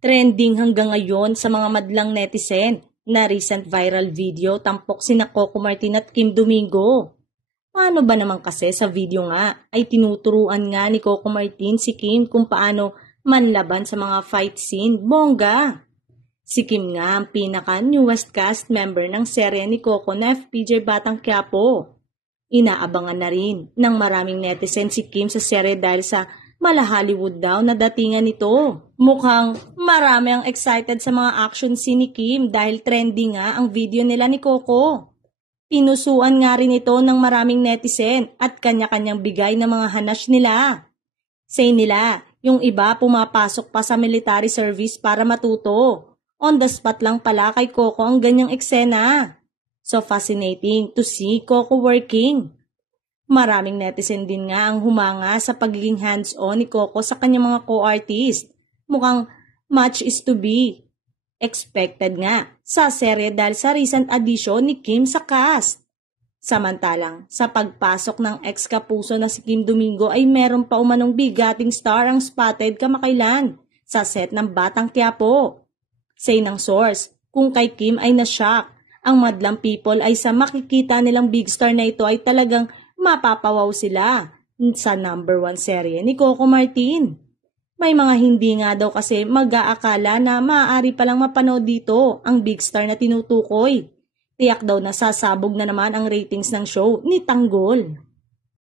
Trending hanggang ngayon sa mga madlang netizen na recent viral video tampok sina Coco Martin at Kim Domingo. Paano ba naman kasi sa video nga ay tinuturuan nga ni Coco Martin si Kim kung paano manlaban sa mga fight scene, bongga. Si Kim nga ang pinaka-newest cast member ng serye ni Coco na FPJ Batang Quiapo. Inaabangan na rin ng maraming netizen si Kim sa serye dahil sa mala Hollywood daw na datingan nito. Mukhang marami ang excited sa mga action scene ni Kim dahil trending nga ang video nila ni Coco. Pinusuan nga rin ito ng maraming netizen at kanya-kanyang bigay ng mga hanash nila. Say nila, yung iba pumapasok pa sa military service para matuto. On the spot lang pala kay Coco ang ganyang eksena. So fascinating to see Coco working. Maraming netizen din nga ang humanga sa pagiging hands-on ni Coco sa kanyang mga co-artist. Mukhang much is to be expected nga sa serye dahil sa recent addition ni Kim sa cast. Samantalang, sa pagpasok ng ex-kapuso na si Kim Domingo ay meron pa umanong bigating star ang spotted kamakailan sa set ng Batang Quiapo. Say ng source, kung kay Kim ay na-shock, ang madlang people ay sa makikita nilang big star na ito ay talagang mapapawaw sila sa number 1 serye ni Coco Martin. May mga hindi nga daw kasi mag-aakala na maaari palang mapanood dito ang big star na tinutukoy. Tiyak daw na sasabog na naman ang ratings ng show ni Tanggol.